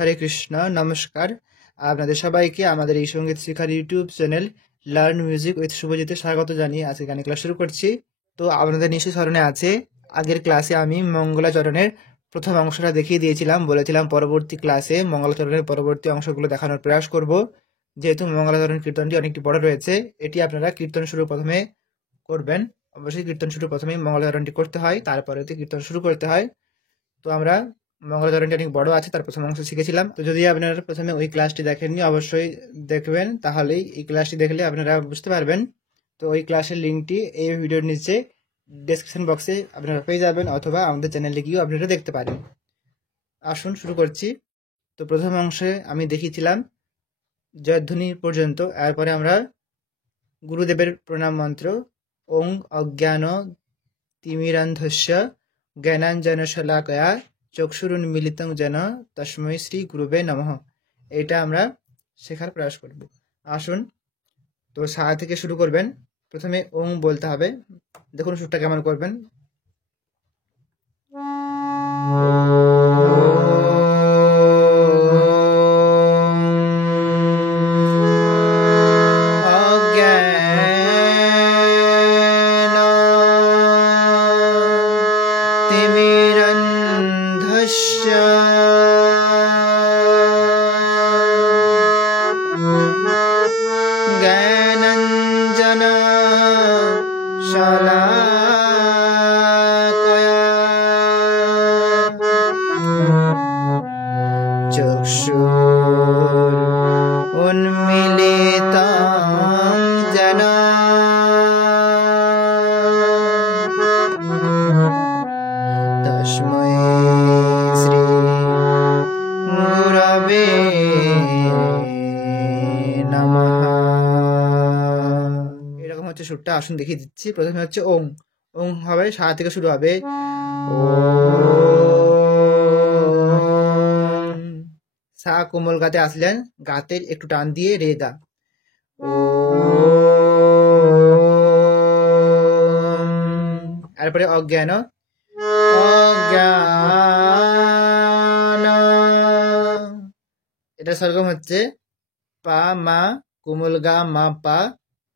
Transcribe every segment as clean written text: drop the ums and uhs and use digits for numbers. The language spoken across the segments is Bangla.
হরে কৃষ্ণ, নমস্কার। আপনাদের সবাইকে আমাদের এই সঙ্গীত শিক্ষার YouTube channel learn music with শুভজিতে স্বাগত জানিয়ে আজকে গানের ক্লাস শুরু করছি। তো আপনাদের নিশ্চয়ই স্মরণে আছে, আগের ক্লাসে আমি মঙ্গলাচরণের প্রথম অংশটা দেখিয়ে দিয়েছিলাম। বলেছিলাম পরবর্তী ক্লাসে মঙ্গলাচরণের পরবর্তী অংশগুলো দেখানোর প্রয়াস করব। যেহেতু মঙ্গলাচরণ কীর্তনটি অনেকটি বড় রয়েছে, এটি আপনারা কীর্তন শুরু প্রথমে করবেন। অবশ্যই কীর্তন শুরু প্রথমে মঙ্গলাচরণটি করতে হয়, তারপরে কীর্তন শুরু করতে হয়। তো আমরা মঙ্গলাচরণটি অনেক বড় আছে, তার প্রথম অংশ শিখেছিলাম। তো যদি আপনারা প্রথমে ওই ক্লাসটি দেখেননি, অবশ্যই দেখবেন, তাহলেই এই ক্লাসটি দেখলে আপনারা বুঝতে পারবেন। তো ওই ক্লাসের লিঙ্কটি এই ভিডিওর নিচে ডেসক্রিপশন বক্সে আপনারা পেয়ে যাবেন, অথবা আমাদের চ্যানেলে গিয়েও আপনারা দেখতে পারেন। আসুন শুরু করছি। তো প্রথম অংশে আমি দেখিয়েছিলাম জয়ধ্বনি পর্যন্ত। এরপরে আমরা গুরুদেবের প্রণাম মন্ত্র ওং অজ্ঞান তিমিরান্ধস্য জ্ঞানাঞ্জন শলাকয়া চক্ষুরুন্মিলিতং যেন তস্मै শ্রী গুরুবে নমঃ, এটা আমরা শেখার প্রয়াস করব। আসুন, তো সা থেকে শুরু করবেন। প্রথমে ওং বলতে হবে। দেখুন সুরটা কেমন করবেন। জ্ঞানাঞ্জন শলাকয়া চক্ষুরুন্মিলিতং যেন তস্मै শ্রী গুরবে নমঃ। এরকম হচ্ছে সুরটা। আসুন দেখিয়ে দিচ্ছি। প্রথমে হচ্ছে ওং। ওং হবে সা থেকে শুরু হবে। সা কোমল গাতে আসলেন, গাতে একটু টান দিয়ে রে দা। এরপরে অজ্ঞান। অজ্ঞান, এটা সরগম হচ্ছে পা মা কোমল গা মা পা,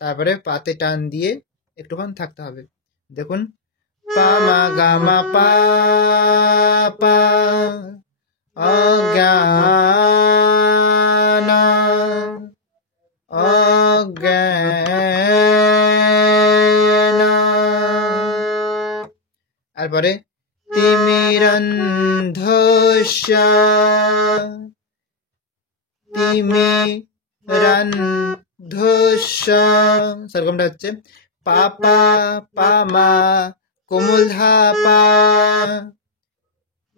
তারপরে পাতে টান দিয়ে একটুক্ষণ থাকতে হবে। দেখুন, পা মা গা মা পা পা অজ্ঞান অজ্ঞান। তারপরে তিমিরান্ধস্য তিমিরান্ধস্য, সরগমটা হচ্ছে পা পা পা মা কোমল ধা পা।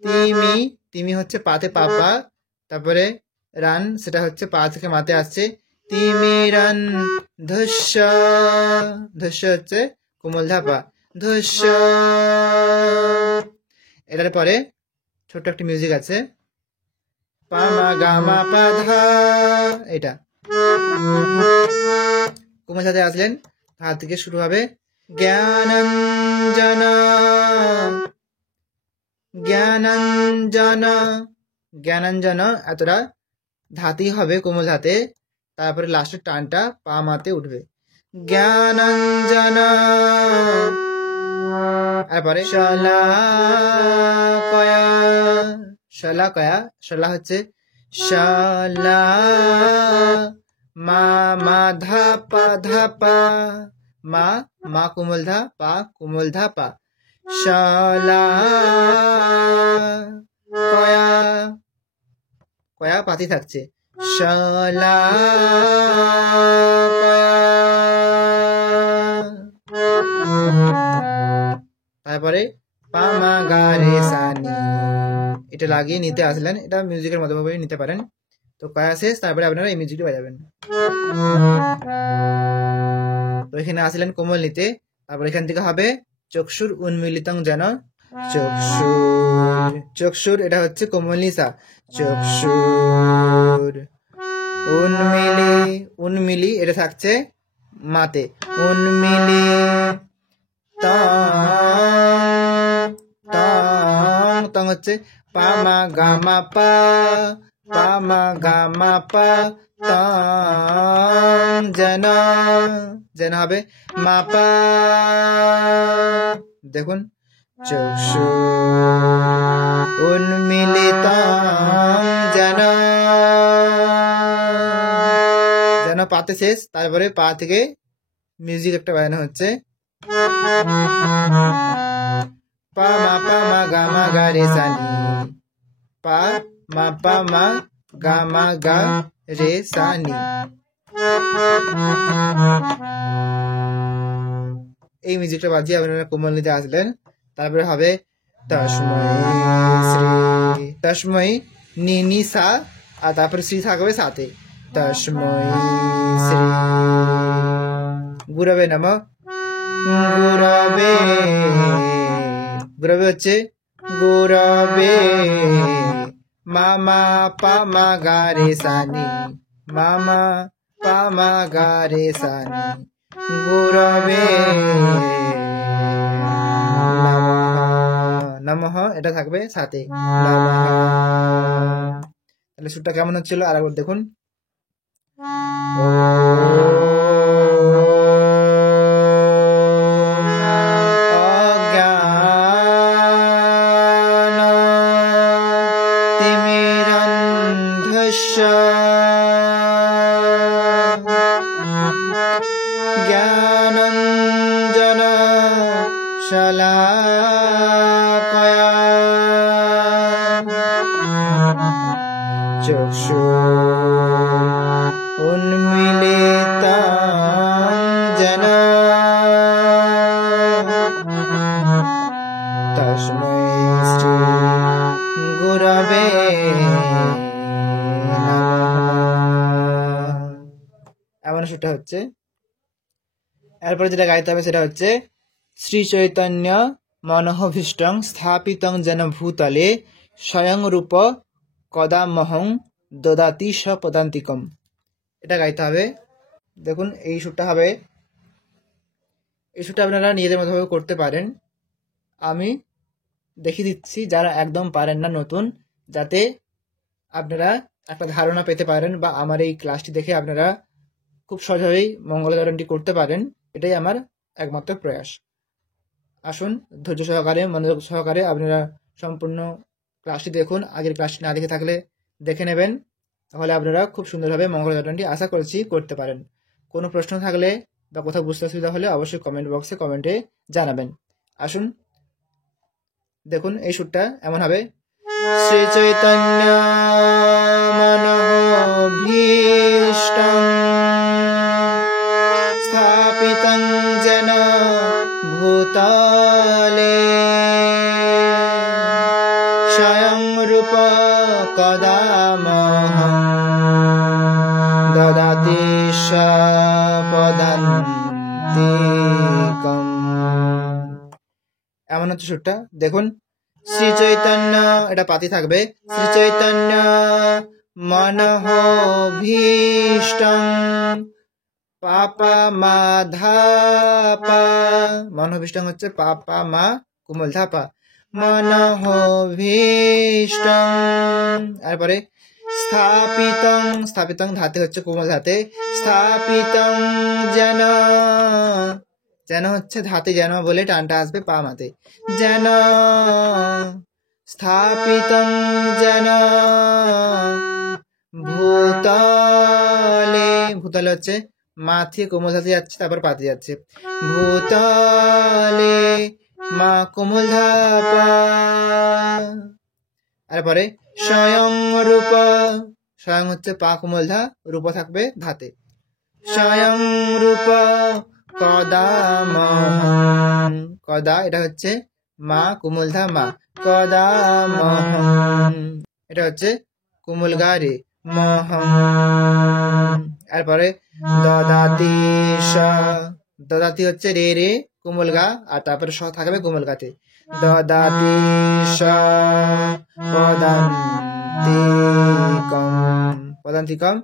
তিমি, তিমি হচ্ছে পাতে পাপা, তারপরে রান, সেটা হচ্ছে পা থেকে মাতে আসছে। তিমিরান্ধস্য, ধস্য হচ্ছে কোমল ধা পা, ধস্য। এটার পরে ছোট্ট একটা মিউজিক আছে, পা মা গা মা পা ধা, এটা কোমল সাথে আসলেন, হাত থেকে শুরু হবে। জ্ঞানাঞ্জন জ্ঞানাঞ্জন, জ্ঞানাঞ্জন এতটা ধাতেই হবে, কোমল ধাতে। তারপরে লাস্টের টানটা পা মাতে উঠবে, জ্ঞানাঞ্জন। তারপরে শলাকয়া, শলাকয়া, শলা হচ্ছে শলা মা মা ধা পা ধা পা, মা মা কোমল ধা পা কোমল ধা পা, শলা কয়া, কয়া পাতি থাকছে, শলা তারপরে পা মা গা রে সা নি, এটা লাগিয়ে নিতে আসলেন। এটা মিউজিকের মতো ভাবে নিতে পারেন। তো কয়া শেষ, তারপরে আপনারা এই মিউজিকটি বাজাবেন। তো এখানে আসলেন কোমল নিতে, তারপর এখান থেকে হবে চক্ষুর উন্মিলিতং যেন, চক্ষুর, চক্ষুর এটা হচ্ছে কোমল নিসা, চক্ষুর উন্মিলি, উন্মিলি এটা থাকছে মাতে, উন্মিলি তং, তং হচ্ছে পা মা গা মা পা পা মা গা মা পা তাং যেন যেন হবে মা পা। দেখুন চক্ষু উন্মিলিতং যেন যেন পাতে শেষ, তারপরে পা থেকে মিউজিক একটা বাজানো হচ্ছে। পা মা গা মা গা রে সা নি, পা মা গা মা গা রে সা নি। এই মিউজিকটা বাজিয়ে আপনারা কোমল নিতে আসলেন। তারপরে হবে তস্মৈ নি নি সা, আর তারপরে শ্রী থাকবে সাথে। তস্মৈ শ্রী গুরবে নমঃ। গুরবে গুরবে হচ্ছে গুরবে মামা পা মা গা রে সা নি, মামা পা মা গা রে সা নি। গুরবে নমঃ, এটা থাকবে সাথে নমঃ। তাহলে সুরটা কেমন হচ্ছিল আর একবার দেখুন। জ্ঞানাঞ্জন শলাকয়া চক্ষু উন্মিলিতং যেন তস্মৈ শ্রী গুরবে নমঃ। এমন সেটা হচ্ছে। এরপরে যেটা গাইতে হবে সেটা হচ্ছে শ্রী চৈতন্য মনোভীষ্টং স্থাপিতং যেন ভূতলে স্বয়ং রূপ কদামহং দদাতি স পদান্তিকম। এটা গাইতে হবে। দেখুন এই সুরটা হবে, এই সুরটা আপনারা নিজেদের মতো ভাবে করতে পারেন। আমি দেখিয়ে দিচ্ছি যারা একদম পারেন না নতুন, যাতে আপনারা একটা ধারণা পেতে পারেন বা আমার এই ক্লাসটি দেখে আপনারা খুব সহজেই মঙ্গলাচরণটি করতে পারেন। এটাই আমার একমাত্র প্রয়াস। আসুন ধৈর্য সহকারে মনোযোগ সহকারে আপনারা সম্পূর্ণ ক্লাসটি দেখুন। আগের ক্লাসটি না দেখে থাকলে দেখে নেবেন, তাহলে আপনারা খুব সুন্দরভাবে মঙ্গলাচরণটি আশা করছি করতে পারেন। কোনো প্রশ্ন থাকলে বা কোথাও বুঝতে অসুবিধা হলে অবশ্যই কমেন্ট বক্সে কমেন্টে জানাবেন। আসুন দেখুন এই সুরটা এমন হবে। শ্রী চৈতন্য মনোভীষ্টং স্থাপিতং যেন ভূতলে স্বয়ং রূপ কদামহং দদাতি স পদান্তিকম। এমন হচ্ছে সুরটা। দেখুন শ্রী চৈতন্য, এটা পাতি থাকবে। শ্রী চৈতন্য মনোভীষ্টং পাপা মা ধাপা, মনোভীষ্টং হচ্ছে পাপা মা কোমল ধাপা মনোভীষ্টং। এরপরে স্থাপিতং, স্থাপিতং ধাতে হচ্ছে কোমল ধাতে। স্থাপিতং যেন, যেন হচ্ছে ধাতে যেন বলে টানটা আসবে পা মাতে। যেন স্থাপিতং যেন ভূতলে, ভূতলে হচ্ছে মাথে কোমল ধাতে যাচ্ছে, তারপর পাতে যাচ্ছে। ভূতলে মা কোমল ধাপা। তারপরে স্বয়ং রূপ, স্বয়ং হচ্ছে পা কোমল ধা, রূপ থাকবে ধাতে। স্বয়ং রূপ কদামহং, কদা এটা হচ্ছে মা কোমল ধা মা, কদামহং এটা হচ্ছে কোমল গা রে মহং। এরপরে দদাতি স, দদাতি হচ্ছে রে রে কোমল গা, আর তারপরে স থাকবে কোমল গাতে। দদাতি স পদান্তিকম, পদান্তিকম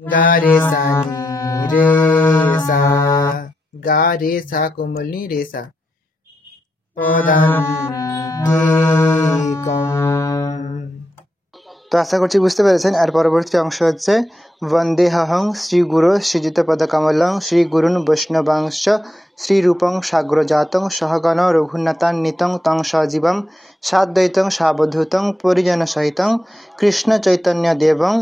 গা রে সা নি রে সা, গা রে সা কোমল নি রে সা পদান্তিকম। তো আশা করছি বুঝতে পেরেছেন। আর পরবর্তী অংশ হচ্ছে বন্দেহং শ্রী গুরু শ্রীযুত পদকমলং শ্রী গুরুন বৈষ্ণবাংশ শ্রী রূপং সাগ্রজাতং সহগণ রঘুনাথান্বিতং তং সজীবম সাদ্বৈতং সাবধূতং পরিজন সহিতং কৃষ্ণ চৈতন্য দেবং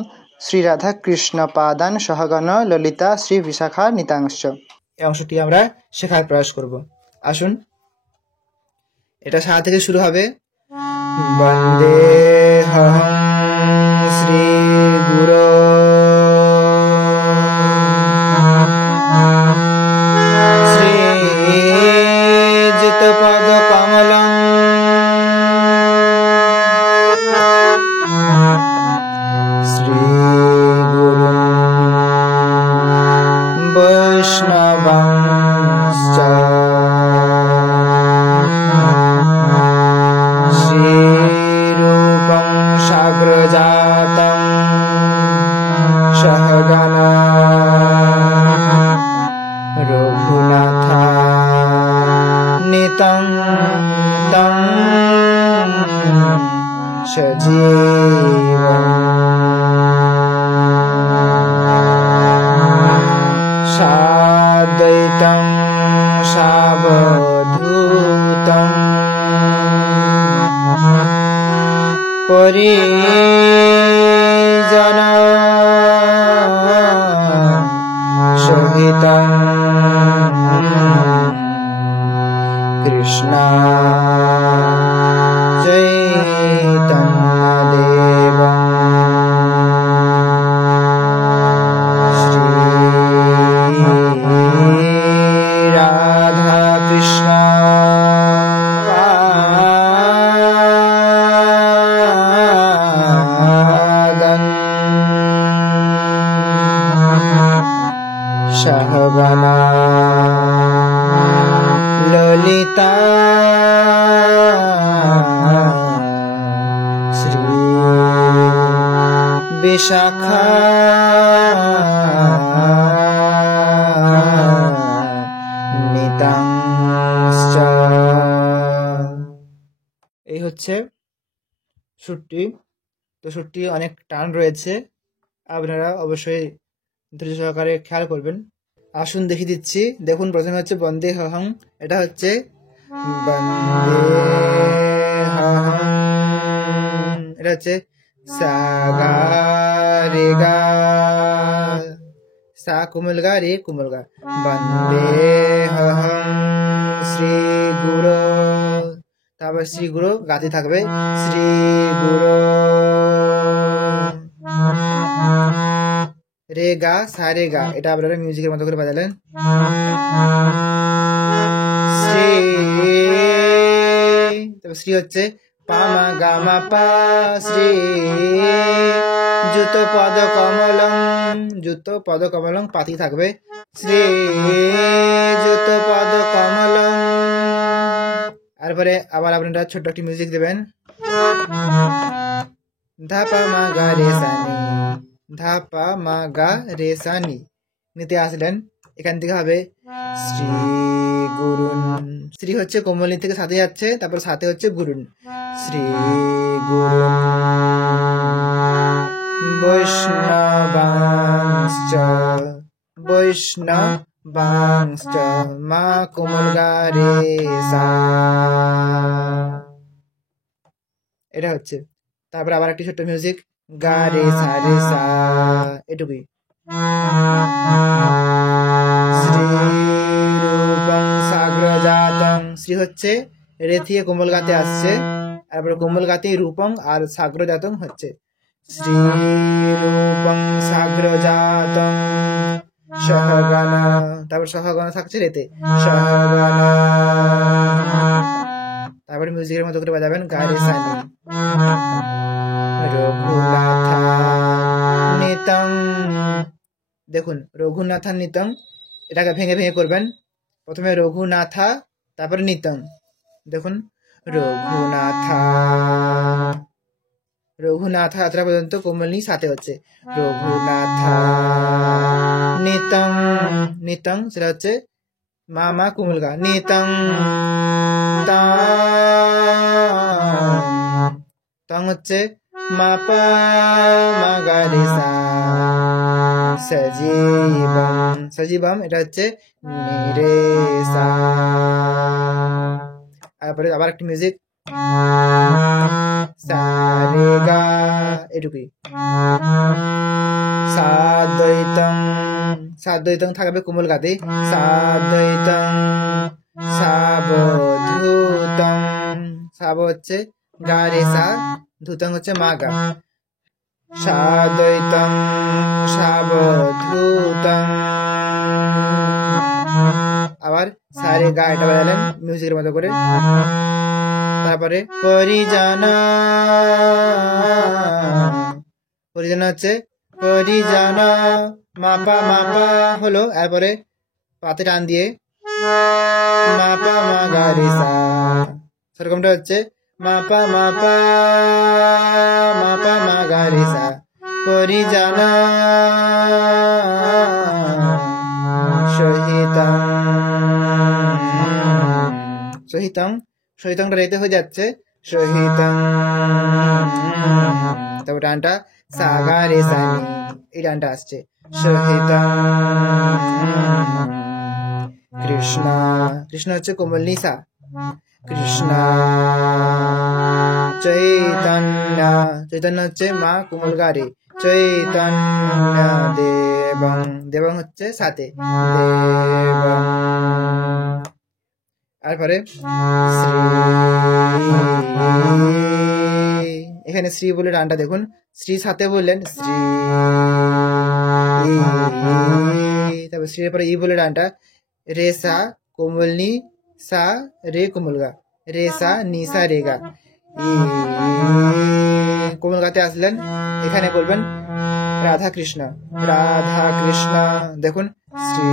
শ্রী রাধা কৃষ্ণ পাদান সহগণ ললিতা শ্রী বিশাখা নিতাংশ। এই অংশটি আমরা শেখার প্রয়াস করব। আসুন, এটা সা থেকে শুরু হবে। বন্দেহং শ্রী গুরু শ্রীযুত পদ কমলং শ্রী গুরু বৈষ্ণবাংশ্চ শ্রীরূপং সাগ্রজাতং সহগণ রঘুনাথান্বিতং তং সজীবং সাদ্বৈতং সাবধূতং পরিজন সহিতং কৃষ্ণ চৈতন্য দেবং শ্রী রাধা কৃষ্ণ পাদান সহগণ ললিতা শ্রী বিশাখা নিতাংশ। এই হচ্ছে সুরটি। তো সুরটি অনেক টান রয়েছে, আপনারা অবশ্যই ধৈর্য সহকারে খেয়াল করবেন। আসুন দেখিয়ে দিচ্ছি। দেখুন, প্রথমে হচ্ছে বন্দে হহং, এটা হচ্ছে বন্দেহং, এটা হচ্ছে সা গা রে গা, সা কোমল গা রে কোমল গা, বন্দেহং শ্রী গুরু, তারপর শ্রী গুরু গাতে থাকবে শ্রী গুরু রে গা সা রে গা, এটা আপনারা মিউজিকের মতো করে বাজালেন। শ্রী, তারপর শ্রী হচ্ছে পা মা গা মা পা, শ্রী জুত পদ কমলং, জুত পদ কমলং পাতি থাকবে শ্রী জুত পদ কমলং। তারপরে আবার আপনারা ছোট্ট একটি মিউজিক দেবেন। ধাপা মা গা রে সানি, ধাপা মা গা রে সানি, নিতে আসলেন। এখান থেকে হবে শ্রী গুরুন, শ্রী হচ্ছে কোমলনি থেকে সাথে যাচ্ছে, তারপর সাথে হচ্ছে গুরুন, শ্রী গুরুন বৈষ্ণবাংশ্চ, বৈষ্ণবাংশ্চ মা কোমল গা রে সা, এটা হচ্ছে। তারপর আবার একটি ছোট্ট মিউজিক, গা রে সা রে সা, এটুকুই। শ্রী রূপং সাগ্রজাতং, শ্রী হচ্ছে রে থেকে কোমল গাতে আসছে, তারপর কোমল গাতে রূপং আর সাগ্রজাতং হচ্ছে শ্রী রূপং সাগ্রজাতং সহগণ, তারপর সহগণ থাকছে রেতে সহগণ, তারপরে মিউজিকের মতো করে বাজাবেন গা রে সা নি। রঘুনাথান্বিতং, দেখুন রঘুনাথান্বিতং, এটাকে ভেঙে ভেঙে করবেন। প্রথমে রঘুনাথা, তারপরে নিতং, দেখুন রঘুনাথা, রঘুনাথা যাত্রা পর্যন্ত কোমলনি সাথে হচ্ছে রঘুনাথা নিতং, নিতং সেটা হচ্ছে মা মা কোমল গা, নিতং তং, তং হচ্ছে মা পা মা গা রে সা সজীবম সজীবম এটা হচ্ছে নি রে সা। তারপরে আবার একটি মিউজিক সা রে গা এটুকুই। সাদ্বৈতং থাকবে কোমল গাতে সাদ্বৈতং সাবধূতং সাব হচ্ছে গা রে সা ধূতং হচ্ছে মা গা সাদ্বৈতং সাবধূতং। আবার সারে গা এটা বাজালেন মিউজিকের মতো করে। তারপরে পরিজানা পরিজানা হচ্ছে পরিজানা মাপা হলো এরপরে পাতে টান দিয়ে মাপা মা গা রে সা সেরকমটা হচ্ছে মাপা মা গা রে সা পরিজানা সহিতংটা রেতে হয়ে যাচ্ছে সহিতং। তারপর টানটা সা গা রে সা নি এই টানটা আসছে সহিতং। কৃষ্ণ হচ্ছে কোমল নি সা কৃষ্ণ। চৈতন্য হচ্ছে মা কোমল গা রে চৈতন্য দেবং হচ্ছে সাথে দেবং। তারপরে এখানে শ্রী বলে টানটা দেখুন শ্রী সাথে বললেন শ্রী। তারপর শ্রীর পরে ই বলে টানটা রে সা কোমল নি সা রে কোমল গা রে সা নি সা রে গা ই কোমল গাতে আসলেন এখানে বলবেন রাধা কৃষ্ণ দেখুন শ্রী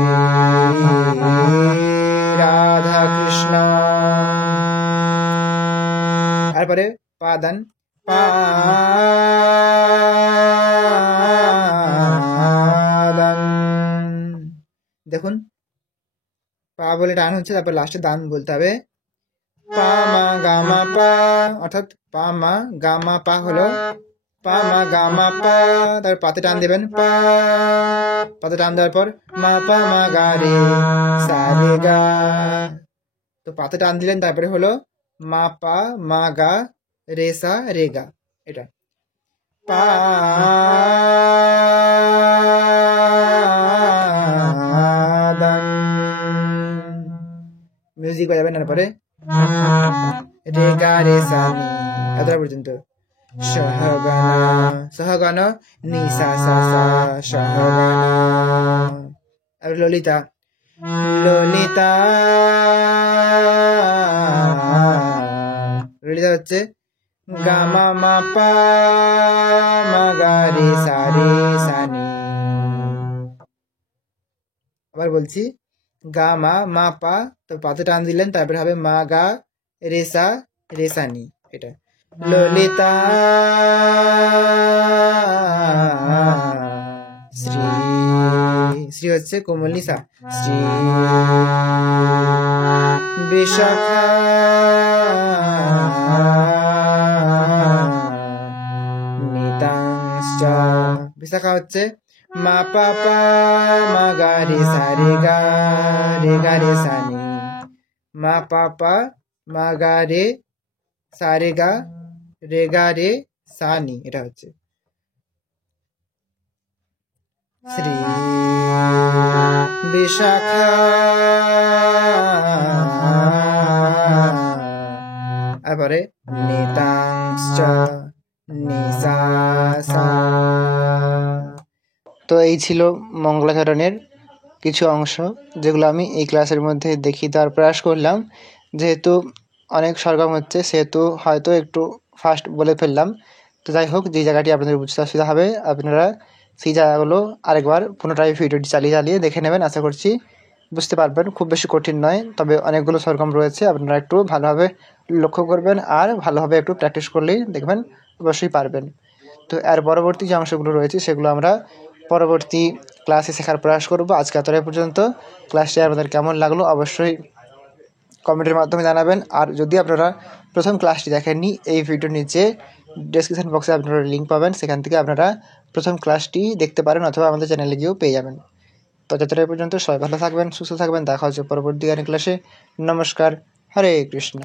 রাধা কৃষ্ণ। তারপরে পাদান দেখুন পা বলে টান হচ্ছে তারপর লাস্টে দান বলতে হবে পা মা গা মা পা অর্থাৎ পা মা গা মা পা হলো পা মা গা মা পা তারপর পাতে টান দেবেন পাতে টান দেওয়ার পর মা পা মা গা রে সা রে গা। তো পাতে টান দিলেন তারপরে হলো মা পা মা গা রে সা রে গা এটা পা মিউজিক বাজাবেন তারপরে রে গা রে সা নি এতটা পর্যন্ত। সহগণ নি সা সা সা সহগণ। আর ললিতা হচ্ছে গা মা মা পা মা গা রে সা নি। আবার বলছি গা মা মা পা তো পাতে টান দিলেন তারপরে হবে মা গা রে সা নি এটা। ললিতা শ্রী হচ্ছে কোমল নি সা শ্রী। বিশাখা বিশাখা হচ্ছে মা পা পা মা গা রে সা রে সা নি মা পা পা মা গা রে সা রে সা নি এটা হচ্ছে শ্রী বিশাখা। তারপরে নিতাংশ্চ নিসা সা। তো এই ছিল মঙ্গলাচরণের কিছু অংশ যেগুলো আমি এই ক্লাসের মধ্যে দেখিয়ে দেওয়ার প্রয়াস করলাম। যেহেতু অনেক সরগম হচ্ছে সেহেতু হয়তো একটু ফাস্ট বলে ফেললাম। তো যাই হোক যে জায়গাটি আপনাদের বুঝতে অসুবিধা হবে আপনারা সেই জায়গাগুলো আরেকবার পুনরায় ভিডিওটি চালিয়ে দেখে নেবেন। আশা করছি বুঝতে পারবেন। খুব বেশি কঠিন নয়, তবে অনেকগুলো সরগম রয়েছে, আপনারা একটু ভালোভাবে লক্ষ্য করবেন আর ভালোভাবে একটু প্র্যাকটিস করলেই দেখবেন অবশ্যই পারবেন। তো এর পরবর্তী যে অংশগুলো রয়েছে সেগুলো আমরা পরবর্তী ক্লাসে শেখার প্রয়াস করব। আজকে এতটাই পর্যন্ত। ক্লাসটি আপনাদের কেমন লাগলো অবশ্যই কমেন্টের মাধ্যমে জানাবেন। আর যদি আপনারা প্রথম ক্লাসটি দেখেননি এই ভিডিওর নিচে ডেসক্রিপশন বক্সে আপনারা লিঙ্ক পাবেন, সেখান থেকে আপনারা প্রথম ক্লাসটি দেখতে পারেন অথবা আমাদের চ্যানেলে গিয়েও পেয়ে যাবেন। তো যতটা পর্যন্ত সবাই ভালো থাকবেন, সুস্থ থাকবেন, দেখা হচ্ছে পরবর্তী গানের ক্লাসে। নমস্কার, হরে কৃষ্ণ।